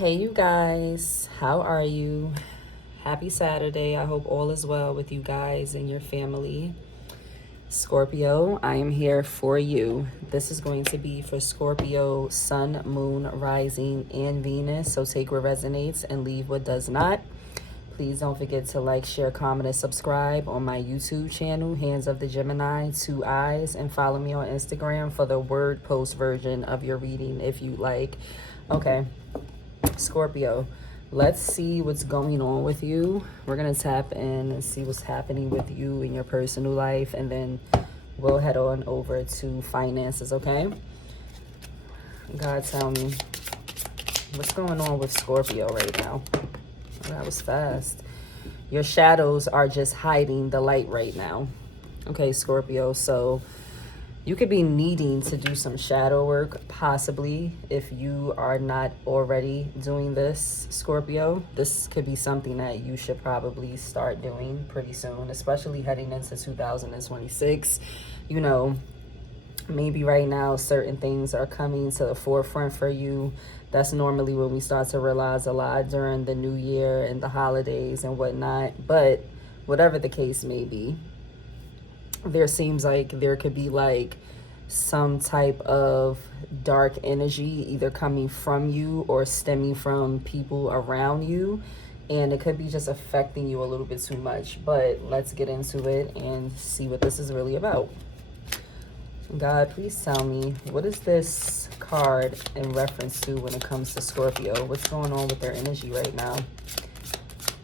Hey, you guys, how are you? Happy Saturday. I hope all is well with you guys and your family. Scorpio, I am here for you. This is going to be for Scorpio, Sun, Moon, Rising, and Venus. So take what resonates and leave what does not. Please don't forget to like, share, comment, and subscribe on my YouTube channel, Hands of the Gemini, Two Eyes, and follow me on Instagram for the word post version of your reading if you like. Okay. Scorpio, let's see what's going on with you. We're going to tap in and see what's happening with you in your personal life, and then we'll head on over to finances, okay? God, tell me, what's going on with Scorpio right now? Oh, that was fast. Your shadows are just hiding the light right now. Okay, Scorpio, so you could be needing to do some shadow work, possibly, if you are not already doing this, Scorpio. This could be something that you should probably start doing pretty soon, especially heading into 2026. You know, maybe right now certain things are coming to the forefront for you. That's normally when we start to realize a lot during the new year and the holidays and whatnot. But whatever the case may be, there seems like there could be like some type of dark energy either coming from you or stemming from people around you, and it could be just affecting you a little bit too much. But let's get into it and see what this is really about. God, please tell me, what is this card in reference to when it comes to Scorpio? What's going on with their energy right now?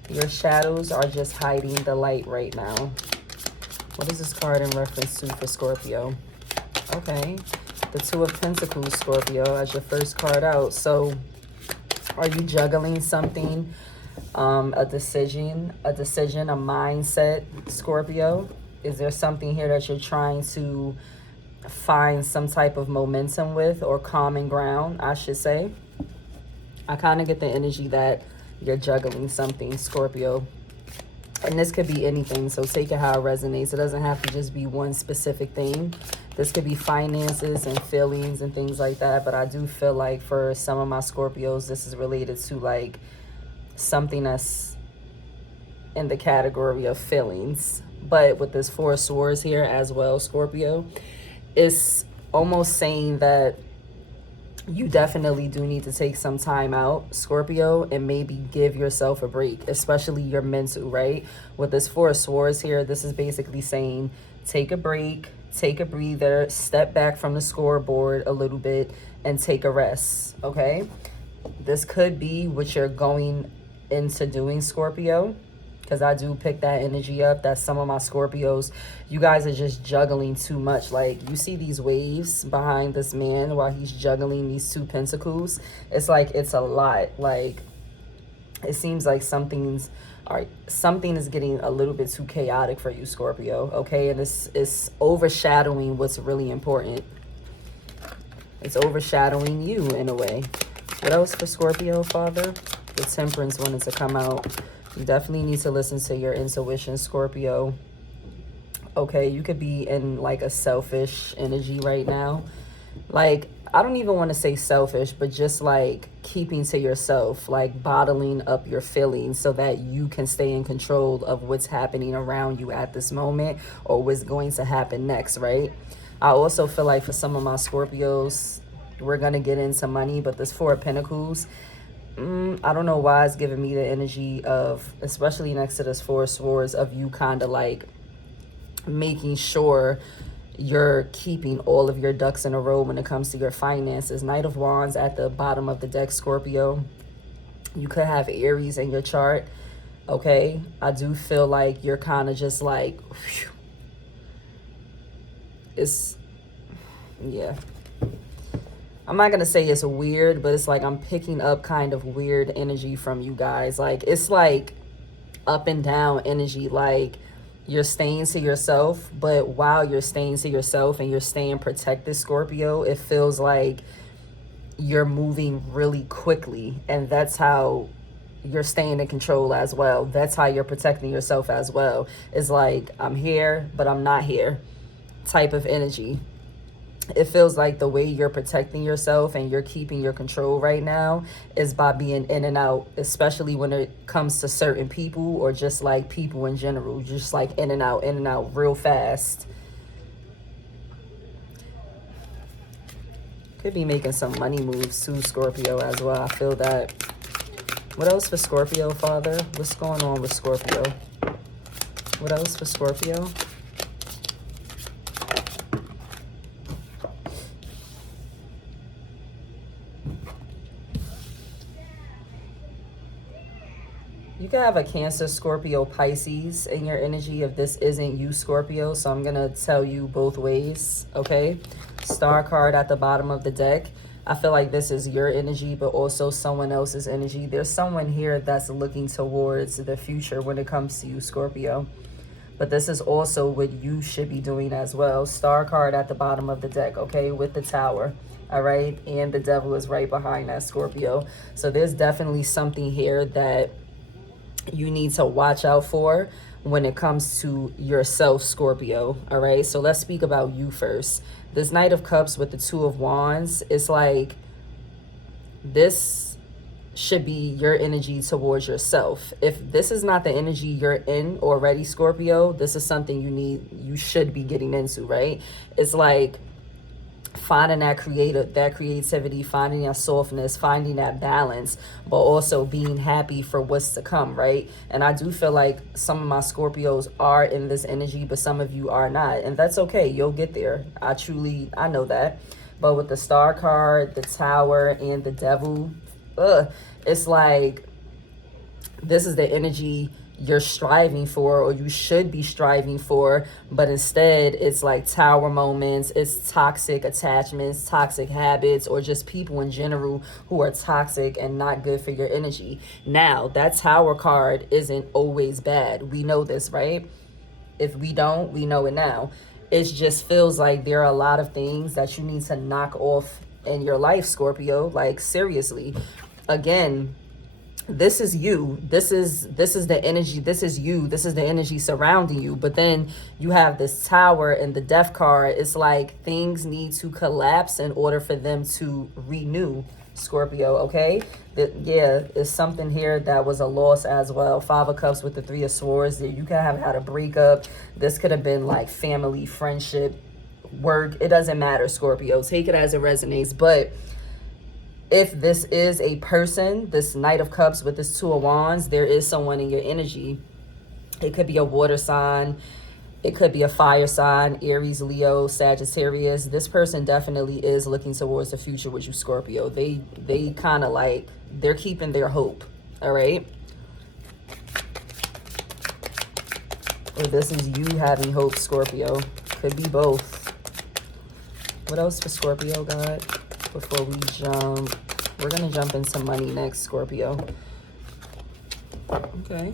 Your shadows are just hiding the light right now. What is this card in reference to for Scorpio? Okay. The Two of Pentacles, Scorpio, as your first card out. So are you juggling something? A decision, a mindset, Scorpio? Is there something here that you're trying to find some type of momentum with, or common ground, I should say? I kind of get the energy that you're juggling something, Scorpio. And this could be anything, so take it how it resonates. It doesn't have to just be one specific thing. This could be finances and feelings and things like that. But I do feel like for some of my Scorpios, this is related to like something that's in the category of feelings. But with this Four of Swords here as well, Scorpio, it's almost saying that you definitely do need to take some time out, Scorpio, and maybe give yourself a break, especially your mental, right? With this Four of Swords here, this is basically saying take a break, take a breather, step back from the scoreboard a little bit, and take a rest, okay? This could be what you're going into doing, Scorpio, because I do pick that energy up, that some of my Scorpios, you guys are just juggling too much. Like, you see these waves behind this man while he's juggling these two pentacles. It's like, it's a lot. Like, it seems like something is getting a little bit too chaotic for you, Scorpio, okay? And it's overshadowing what's really important. It's overshadowing you in a way. What else for Scorpio, Father? The Temperance wanted to come out. You definitely need to listen to your intuition, Scorpio. Okay, you could be in like a selfish energy right now. Like, I don't even want to say selfish, but just like keeping to yourself, like bottling up your feelings so that you can stay in control of what's happening around you at this moment or what's going to happen next, right? I also feel like for some of my Scorpios, we're going to get into money, but this Four of Pentacles, I don't know why it's giving me the energy of, especially next to this Four of Swords, of you kind of like making sure you're keeping all of your ducks in a row when it comes to your finances. Knight of Wands at the bottom of the deck, Scorpio. You could have Aries in your chart, okay? I do feel like you're kind of just like, whew, it's, yeah. I'm not going to say it's weird, but it's like I'm picking up kind of weird energy from you guys. Like, it's like up and down energy. Like, you're staying to yourself, but while you're staying to yourself and you're staying protected, Scorpio, it feels like you're moving really quickly. And that's how you're staying in control as well. That's how you're protecting yourself as well. It's like, I'm here, but I'm not here type of energy. it feels like the way you're protecting yourself and you're keeping your control right now is by being in and out, especially when it comes to certain people or just like people in general, just like in and out real fast. Could be making some money moves too, Scorpio, as well. I feel that. What else for Scorpio, Father? What's going on with Scorpio? What else for Scorpio? You can have a Cancer, Scorpio, Pisces in your energy if this isn't you, Scorpio. So I'm going to tell you both ways, okay? Star card at the bottom of the deck. I feel like this is your energy, but also someone else's energy. There's someone here that's looking towards the future when it comes to you, Scorpio. But this is also what you should be doing as well. Star card at the bottom of the deck, okay, with the Tower. All right, and the Devil is right behind that, Scorpio. So there's definitely something here that you need to watch out for when it comes to yourself, Scorpio. All right, so let's speak about you first. This Knight of Cups with the Two of Wands, it's like this should be your energy towards yourself. If this is not the energy you're in already, Scorpio, this is something you should be getting into, right? It's like finding that creativity, finding that softness, finding that balance, but also being happy for what's to come, right? And I do feel like some of my Scorpios are in this energy, but some of you are not, and that's okay. You'll get there. I know that. But with the Star card, the Tower, and the Devil, it's like this is the energy you're striving for, or you should be striving for, but instead it's like Tower moments, it's toxic attachments, toxic habits, or just people in general who are toxic and not good for your energy. Now, that Tower card isn't always bad. We know this, right? If we don't, we know it now. It just feels like there are a lot of things that you need to knock off in your life, Scorpio. Like, seriously. Again, this is you. This is the energy. This is you. This is the energy surrounding you. But then you have this Tower and the Death card. It's like things need to collapse in order for them to renew, Scorpio, okay? Yeah, it's something here that was a loss as well. Five of Cups with the Three of Swords. You could have had a breakup. This could have been like family, friendship, work. It doesn't matter, Scorpio. Take it as it resonates. But if this is a person, this Knight of Cups with this Two of Wands, there is someone in your energy. It could be a water sign. It could be a fire sign, Aries, Leo, Sagittarius. This person definitely is looking towards the future with you, Scorpio. They kind of like, they're keeping their hope, all right? Or this is you having hope, Scorpio. Could be both. What else for Scorpio, God? Before we jump, we're gonna jump into money next, Scorpio. Okay.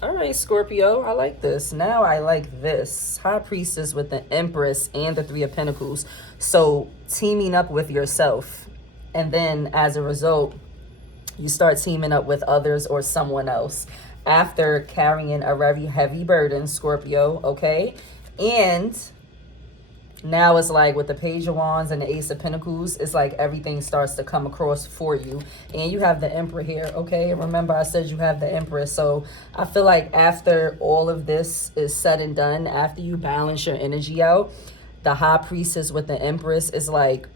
All right, Scorpio, I like this. Now I like this. High Priestess with the Empress and the Three of Pentacles. So teaming up with yourself, and then as a result, you start teaming up with others or someone else after carrying a very heavy burden, Scorpio, okay? And now it's like with the Page of Wands and the Ace of Pentacles, it's like everything starts to come across for you. And you have the Emperor here, okay? Remember I said you have the Empress. So I feel like after all of this is said and done, after you balance your energy out, the High Priestess with the Empress is like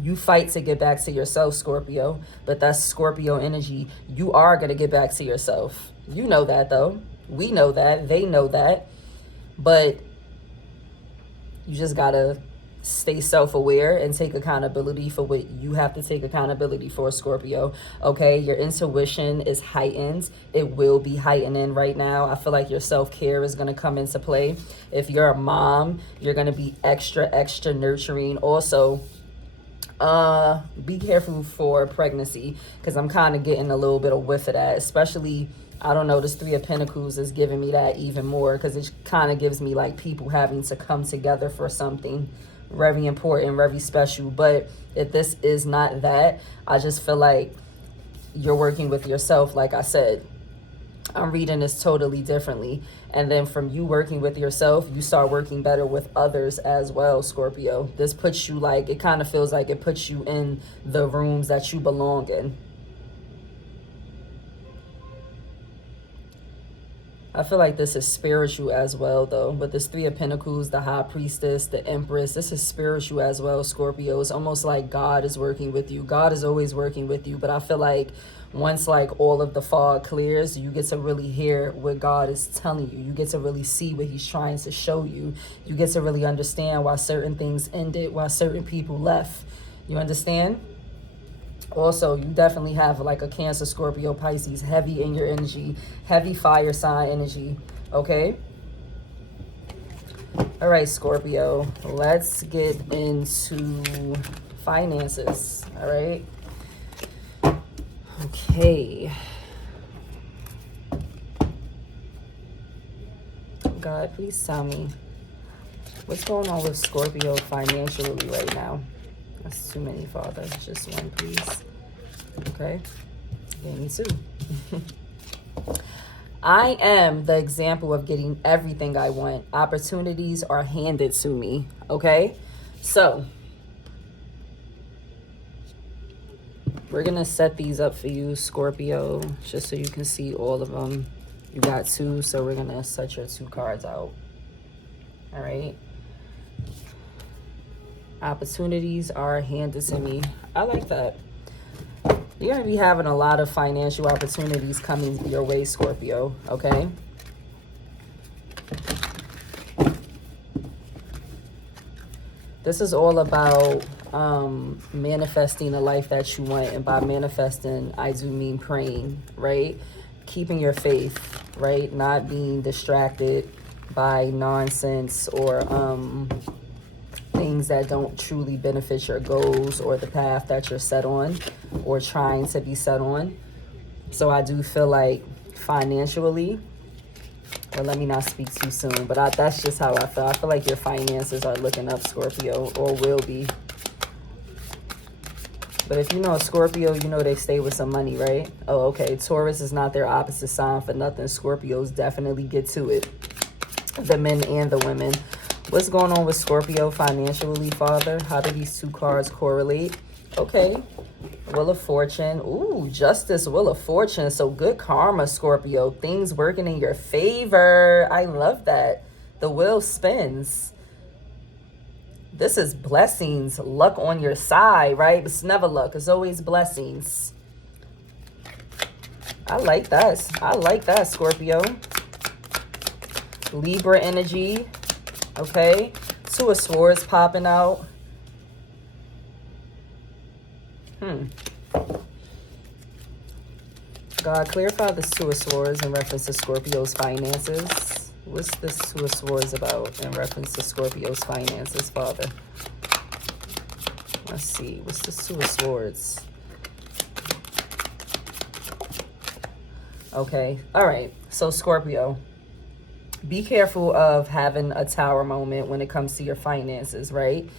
you fight to get back to yourself, Scorpio. But that's Scorpio energy. You are going to get back to yourself. You know that, though. We know that. They know that. But you just gotta stay self-aware and take accountability for what you have to take accountability for, Scorpio, okay? Your intuition is heightened. It will be heightening right now. I feel like your self-care is gonna come into play. If you're a mom, you're gonna be extra nurturing. Also, be careful for pregnancy, because I'm kind of getting a little bit of whiff of that, especially, I don't know, this Three of Pentacles is giving me that even more, because it kind of gives me like people having to come together for something very important, very special. But if this is not that, I just feel like you're working with yourself, like I said. I'm reading this totally differently. And then from you working with yourself, you start working better with others as well, Scorpio. This puts you like, it kind of feels like it puts you in the rooms that you belong in. I feel like this is spiritual as well, though. But this Three of Pentacles, the High Priestess, the Empress, this is spiritual as well, Scorpio. It's almost like God is working with you. God is always working with you. But I feel like once like all of the fog clears, you get to really hear what God is telling you. You get to really see what he's trying to show you. You get to really understand why certain things ended, why certain people left. You understand? Also, you definitely have like a Cancer, Scorpio, Pisces, heavy in your energy, heavy fire sign energy, okay? All right, Scorpio, let's get into finances, all right? Okay. God, please tell me what's going on with Scorpio financially right now. That's too many, Father. Just one, please. Okay. Gave me two. I am the example of getting everything I want. Opportunities are handed to me. Okay. So we're going to set these up for you, Scorpio, just so you can see all of them. You got two, so we're going to set your two cards out. All right. Opportunities are handed to me. I like that. You're going to be having a lot of financial opportunities coming your way, Scorpio, okay? This is all about manifesting a life that you want. And by manifesting, I do mean praying, right? Keeping your faith, right? Not being distracted by nonsense or things that don't truly benefit your goals or the path that you're set on or trying to be set on. So I do feel like financially, or let me not speak too soon, but that's just how I feel. I feel like your finances are looking up, Scorpio, or will be. But if you know a Scorpio, you know they stay with some money, right? Oh, okay. Taurus is not their opposite sign for nothing. Scorpios definitely get to it. The men and the women. What's going on with Scorpio financially, Father? How do these two cards correlate? Okay. Wheel of Fortune. Ooh, Justice, Wheel of Fortune. So good karma, Scorpio. Things working in your favor. I love that. The wheel spins. This is blessings, luck on your side, right? It's never luck. It's always blessings. I like that. I like that, Scorpio. Libra energy. Okay. Two of Swords popping out. God, clarify this Two of Swords in reference to Scorpio's finances. What's this Two of Swords about in reference to Scorpio's finances, Father? Let's see. What's this Two of Swords? Okay. All right. So, Scorpio, be careful of having a tower moment when it comes to your finances, right?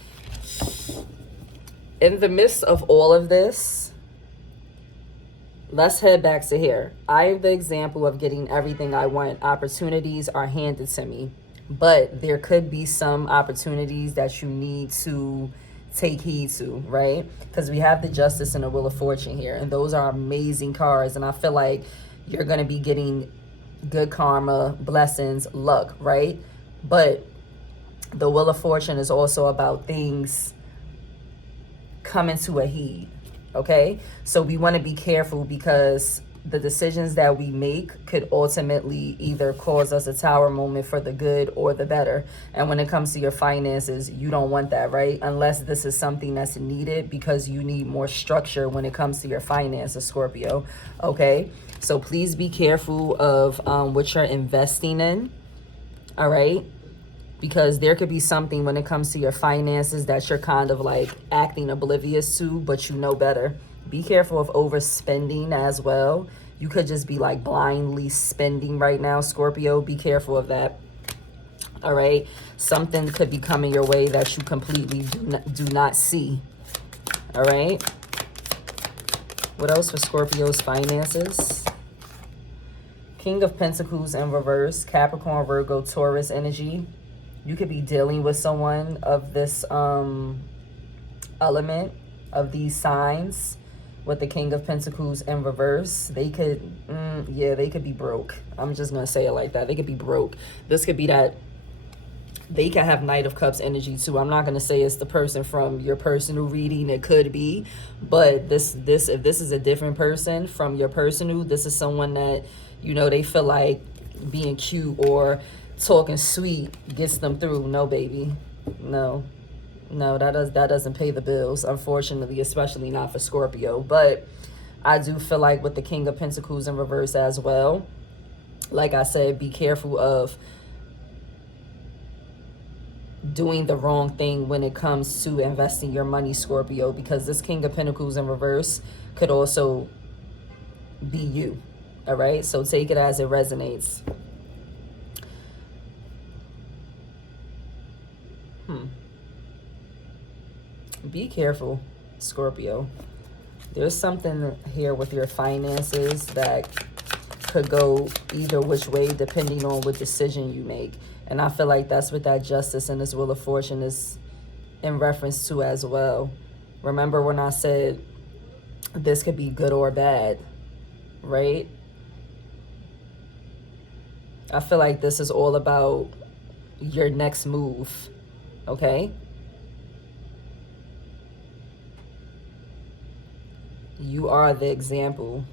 In the midst of all of this, let's head back to here. I am the example of getting everything I want. Opportunities are handed to me. But there could be some opportunities that you need to take heed to, right? Because we have the Justice and the Wheel of Fortune here. And those are amazing cards. And I feel like you're going to be getting good karma, blessings, luck, right? But the Wheel of Fortune is also about things coming to a heed. Okay, so we want to be careful because the decisions that we make could ultimately either cause us a tower moment for the good or the better. And when it comes to your finances, you don't want that, right? Unless this is something that's needed because you need more structure when it comes to your finances, Scorpio. Okay, so please be careful of what you're investing in. All right. Because there could be something when it comes to your finances that you're kind of like acting oblivious to, but you know better. Be careful of overspending as well. You could just be like blindly spending right now, Scorpio. Be careful of that. All right. Something could be coming your way that you completely do not see. All right. What else for Scorpio's finances? King of Pentacles in reverse, Capricorn, Virgo, Taurus energy. You could be dealing with someone of this element, of these signs, with the King of Pentacles in reverse. They could, yeah, they could be broke. I'm just going to say it like that. They could be broke. This could be that they can have Knight of Cups energy too. I'm not going to say it's the person from your personal reading. It could be. But this if this is a different person from your personal, this is someone that, you know, they feel like being cute or talking sweet gets them through. No, baby. No. No, that doesn't pay the bills, unfortunately, especially not for Scorpio. But I do feel like with the King of Pentacles in reverse as well, like I said, be careful of doing the wrong thing when it comes to investing your money, Scorpio, because this King of Pentacles in reverse could also be you. All right, so take it as it resonates. Be careful, Scorpio. There's something here with your finances that could go either which way depending on what decision you make. And I feel like that's what that Justice and this Wheel of Fortune is in reference to as well. Remember when I said this could be good or bad, right? I feel like this is all about your next move, okay? You are the example.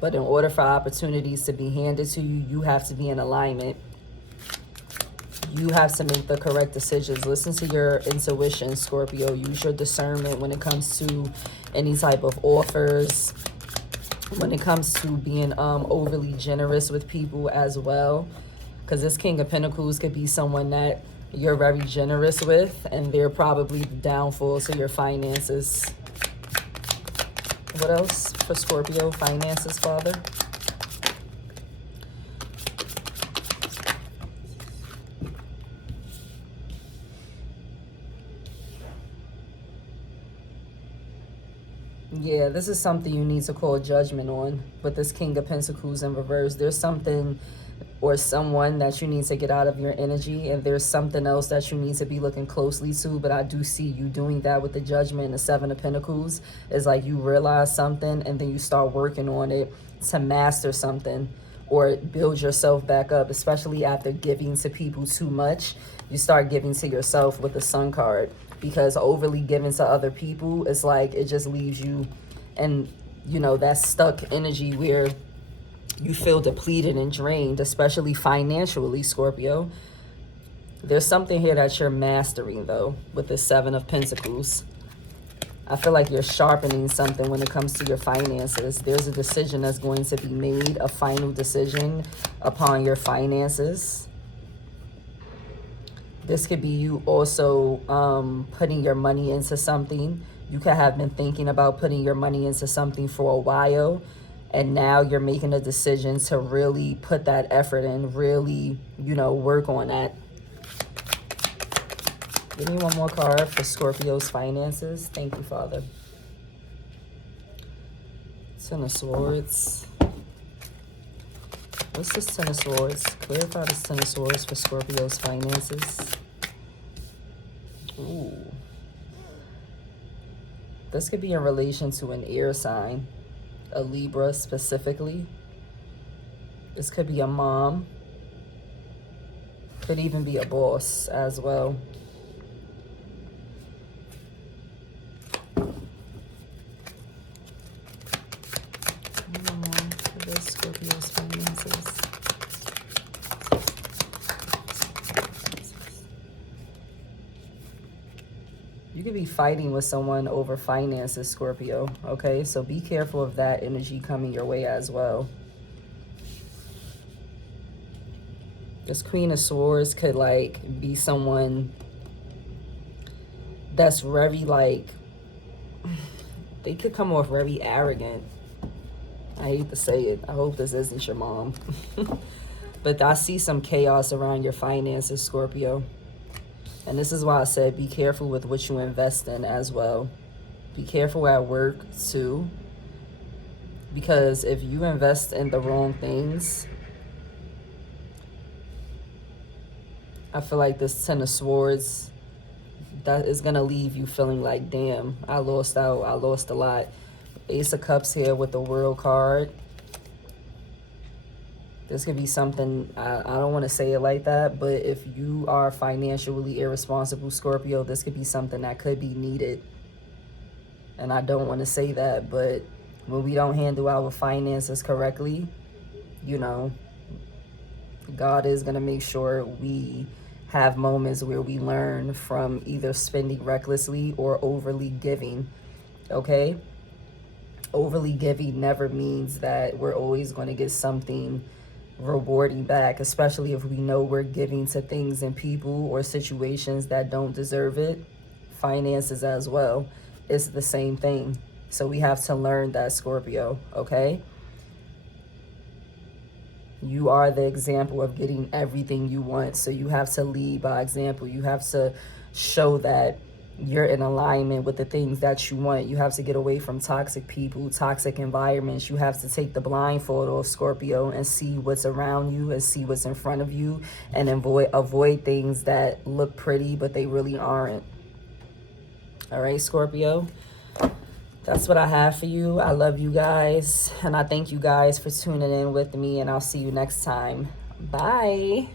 But in order for opportunities to be handed to you, you have to be in alignment. You have to make the correct decisions. Listen to your intuition, Scorpio. Use your discernment when it comes to any type of offers. When it comes to being overly generous with people as well. Because this King of Pentacles could be someone that you're very generous with, and they're probably the downfall to your finances. What else for Scorpio? Finances, Father. Yeah, this is something you need to call judgment on with this King of Pentacles in reverse. There's something or someone that you need to get out of your energy, and there's something else that you need to be looking closely to. But I do see you doing that with the Judgment and the Seven of Pentacles. It's like you realize something and then you start working on it to master something or build yourself back up, especially after giving to people too much. You start giving to yourself with the Sun card, because overly giving to other people, it's like it just leaves you in, you know, that stuck energy where you feel depleted and drained, especially financially, Scorpio. There's something here that you're mastering, though, with the Seven of Pentacles. I feel like you're sharpening something when it comes to your finances. There's a decision that's going to be made, a final decision upon your finances. This could be you also putting your money into something. You could have been thinking about putting your money into something for a while, and now you're making a decision to really put that effort in, really, you know, work on that. Give me one more card for Scorpio's finances. Thank you, Father. Ten of Swords. What's this Ten of Swords? Clarify this Ten of Swords for Scorpio's finances. Ooh. This could be in relation to an air sign, a Libra specifically. This could be a mom. Could even be a boss as well. For this Scorpio's finances. You could be fighting with someone over finances, Scorpio, okay? So be careful of that energy coming your way as well. This Queen of Swords could, like, be someone that's very, like, they could come off very arrogant. I hate to say it. I hope this isn't your mom. But I see some chaos around your finances, Scorpio. And this is why I said be careful with what you invest in as well. Be careful at work, too. Because if you invest in the wrong things, I feel like this Ten of Swords, that is going to leave you feeling like, damn, I lost out. I lost a lot. Ace of Cups here with the World card. This could be something, I don't want to say it like that, but if you are financially irresponsible, Scorpio, this could be something that could be needed. And I don't want to say that, but when we don't handle our finances correctly, you know, God is going to make sure we have moments where we learn from either spending recklessly or overly giving, okay? Overly giving never means that we're always going to get something rewarding back, especially if we know we're giving to things and people or situations that don't deserve it. Finances as well, it's the same thing. So we have to learn that, Scorpio, okay? You are the example of getting everything you want. So you have to lead by example. You have to show that you're in alignment with the things that you want. You have to get away from toxic people, toxic environments. You have to take the blindfold off, Scorpio, and see what's around you and see what's in front of you, and avoid things that look pretty but they really aren't. All right, Scorpio, that's what I have for you. I love you guys, and I thank you guys for tuning in with me, and I'll see you next time. Bye.